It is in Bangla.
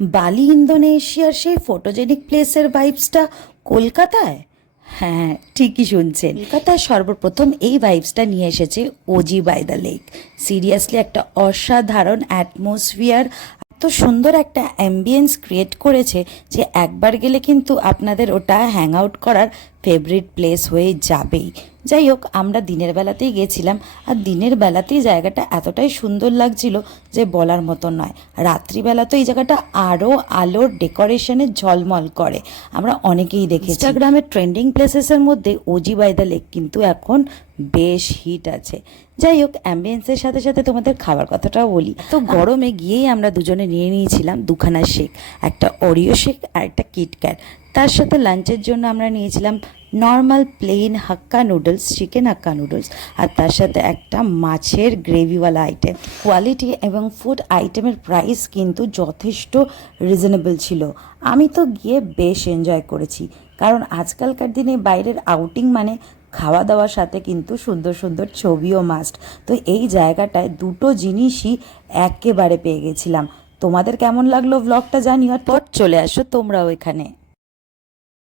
বালি ইন্দোনেশিয়ার সেই ফটোজেনিক প্লেসের ভাইবসটা কলকাতায়। হ্যাঁ, ঠিকই শুনছেন, কলকাতায় সর্বপ্রথম এই ভাইবসটা নিয়ে এসেছে OG by the lake. Seriously একটা অসাধারণ অ্যাটমসফিয়ার, এত সুন্দর একটা অ্যাম্বিয়েন্স ক্রিয়েট করেছে যে একবার গেলে কিন্তু আপনাদের ওটা হ্যাং আউট করার ফেভারিট প্লেস হয়ে যাবেই। যাই হোক, আমরা দিনের বেলাতেই গেছিলাম, আর দিনের বেলাতেই জায়গাটা এতটাই সুন্দর লাগছিল যে বলার মতো নয়। রাত্রিবেলা তো এই জায়গাটা আরও আলোর ডেকোরেশনে ঝলমল করে, আমরা অনেকেই দেখি। ইনস্টাগ্রামের ট্রেন্ডিং প্লেসেসের মধ্যে ওজি বাই দ্য লেক কিন্তু এখন বেশ হিট আছে। যাই হোক, অ্যাম্বিয়েন্সের সাথে সাথে তোমাদের খাবার কথাটাও বলি। তো গরমে গিয়েই আমরা দুজনে নিয়ে নিয়েছিলাম দুখানা শেক, একটা ওরিও শেক আর একটা কিটক্যাট। তার সাথে লাঞ্চের জন্য আমরা নিয়েছিলাম নর্মাল প্লেন হাক্কা নুডলস, চিকেন হাক্কা নুডলস, আর তার সাথে একটা মাছের গ্রেভিওয়ালা আইটেম। কোয়ালিটি এবং ফুড আইটেমের প্রাইস কিন্তু যথেষ্ট রিজনেবল ছিল। আমি তো গিয়ে বেশ এনজয় করেছি, কারণ আজকালকার দিনে বাইরের আউটিং মানে খাওয়া দাওয়ার সাথে কিন্তু সুন্দর সুন্দর ছবিও মাস্ট। তো এই জায়গাটায় দুটো জিনিসই একেবারে পেয়ে গেছিলাম। তোমাদের কেমন লাগলো ব্লগটা জানিও, আর পর চলে আসো তোমরাও এখানে।